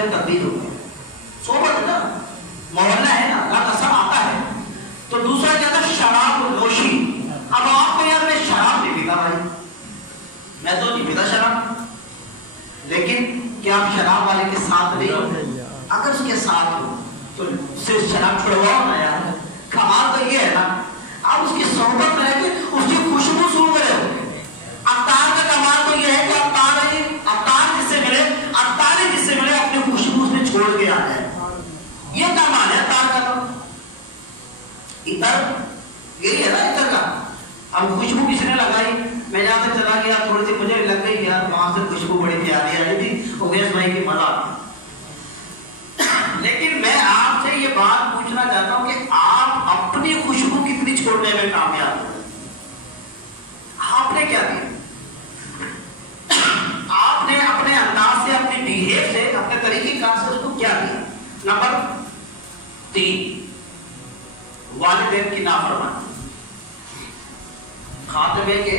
से तब्दील हो गया। सोबत है ना, मोहल्ला है ना, अल्लाह का सब आता है। तो दूसरा क्या था, शराब और नोशी। अब आपको यार मैं शराब नहीं पीता भाई, मैं तो नहीं पीता शराब, लेकिन क्या आप शराब वाले के साथ नहीं हो? अगर उसके साथ हो तो सिर्फ शराब छुड़वाओ ना यार। कमाल तो ये है ना, आप उसकी सोहबत में रहकर उसकी खुशबू सूंघ रहे हो। अत्तार का कमाल तो ये है कि अत्तार जिससे मिले, अत्तारी जिससे मिले, अपनी खुशबू उसने छोड़ के आ जाए। ये कमाल है अत्तार का। तो इतर यही है ना इतर का। अब खुशबू किसने लगाई, मैं जहां तक चला गया थोड़ी सी मुझे लग गई यार, वहां से खुशबू बड़ी प्यारी आ रही थी, उवैस भाई की मजाक। लेकिन मैं आपसे ये बात पूछना चाहता हूं कि आप अपनी खुशबू कितनी छोड़ने में कामयाब हो? आपने क्या किया? आपने अपने अंदाज से, अपने बिहेव से, अपने तरीके कार से उसको क्या किया? नंबर 3, वालिदैन की नाफरमानी। खात्मे के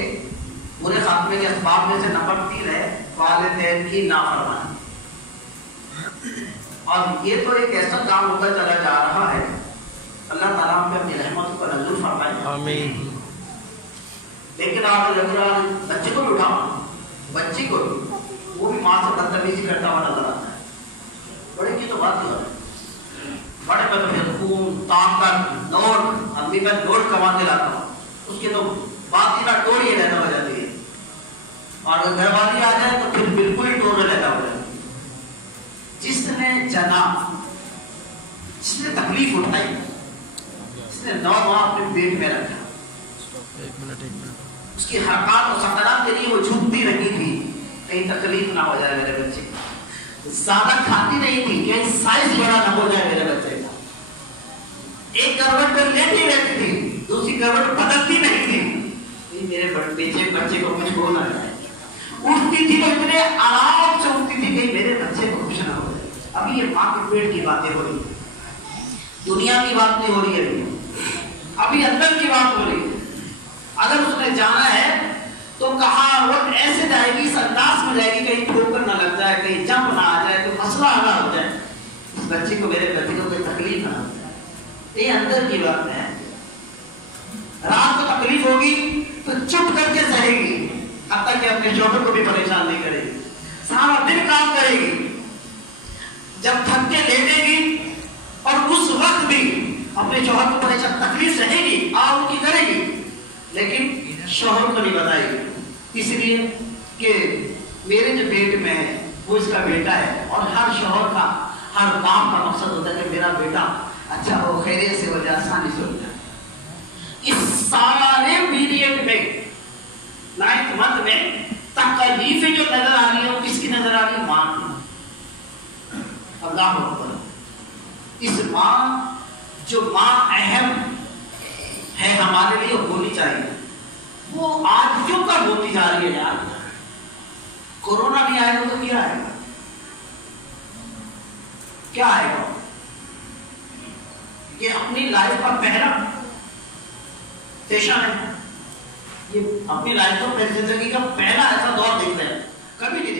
पूरे खात्मे के असबाब में से नंबर 3 है वालिदैन की नाफरमानी। और ये तो एक ऐसा काम होता चला जा रहा है, अल्लाह ताला हम पे अपनी रहमत को नज़र फरमाए, आमीन। लेकिन आप लग रहा है बच्चे को उठाओ, बच्ची को, वो भी माँ से बदतमीजी करता हुआ नजर आता है। बड़े की तो बात ही है, बड़े पर खून ताकत नोट, अम्मी मैं नोट कमा के लाता हूँ, उसकी तो बात ही ना टोर ही रहना हो जाती है। और अगर घर वाली आ जाए तो फिर बिल्कुल ही टोर रहना हो जाती है। जिसने जना, जिसने तकलीफ उठाई, जिसने 9 माह अपने पेट में रखा, एक मिनट उसकी हरकत और सकरात के लिए वो झुकती रही थी, कहीं तकलीफ ना हो जाए मेरे बच्चे को। ज्यादा खाती नहीं थी, कहीं साइज बड़ा ना हो जाए मेरे बच्चे का। एक करवट पर लेटी रहती थी, दूसरी करवट बदलती नहीं थी, मेरे बच्चे को कुछ हो ना जाए। उठती थी तो इतने आराम से उठती थी कि मेरे बच्चे को कुछ ना हो जाए। अभी ये माँ के पेट की बातें हो रही है, दुनिया की बात नहीं हो रही है, अभी अंदर की बात हो रही है। अगर उसने जाना है तो कहा वो ऐसे जाएगी, इस अंदाज में जाएगी, कहीं ठोकर ना लग जाए, कहीं जंप ना आ जाए, कोई मसला ना हो जाए, इस बच्चे को, मेरे बच्चे को कोई तकलीफ ना हो जाए। ये अंदर की बात है। रात को तकलीफ होगी तो चुप करके सहेगी, अब तक कि अपने शौहर को भी परेशान नहीं करेगी, सारा दिन काम करेगी। जब थक के लेटेगी और उस वक्त भी अपने शौहर को परेशान, तकलीफ रहेगी, आप उनकी करेगी, लेकिन शौहर को नहीं बताएगी, इसलिए कि मेरे जो पेट में है वो इसका बेटा है। और हर शौहर का, हर बाप का मकसद होता है कि मेरा बेटा अच्छा हो, खैरियत से हो जाए, आसानी से हो जाए। इस सारे पीरियड में 9th मंथ में तकलीफें जो नजर आ रही है वो किसकी नजर आ रही है? मां की। अल्लाह अकबर। इस मां, जो मां अहम है हमारे लिए, होनी चाहिए, वो आज क्यों कब होती जा रही है यार? कोरोना भी आएगा तो क्या आएगा? क्या आएगा? ये अपनी लाइफ का पहला सेशन है, ये अपनी लाइफ का, जिंदगी का पहला ऐसा दौर देख रहे हैं, कभी नहीं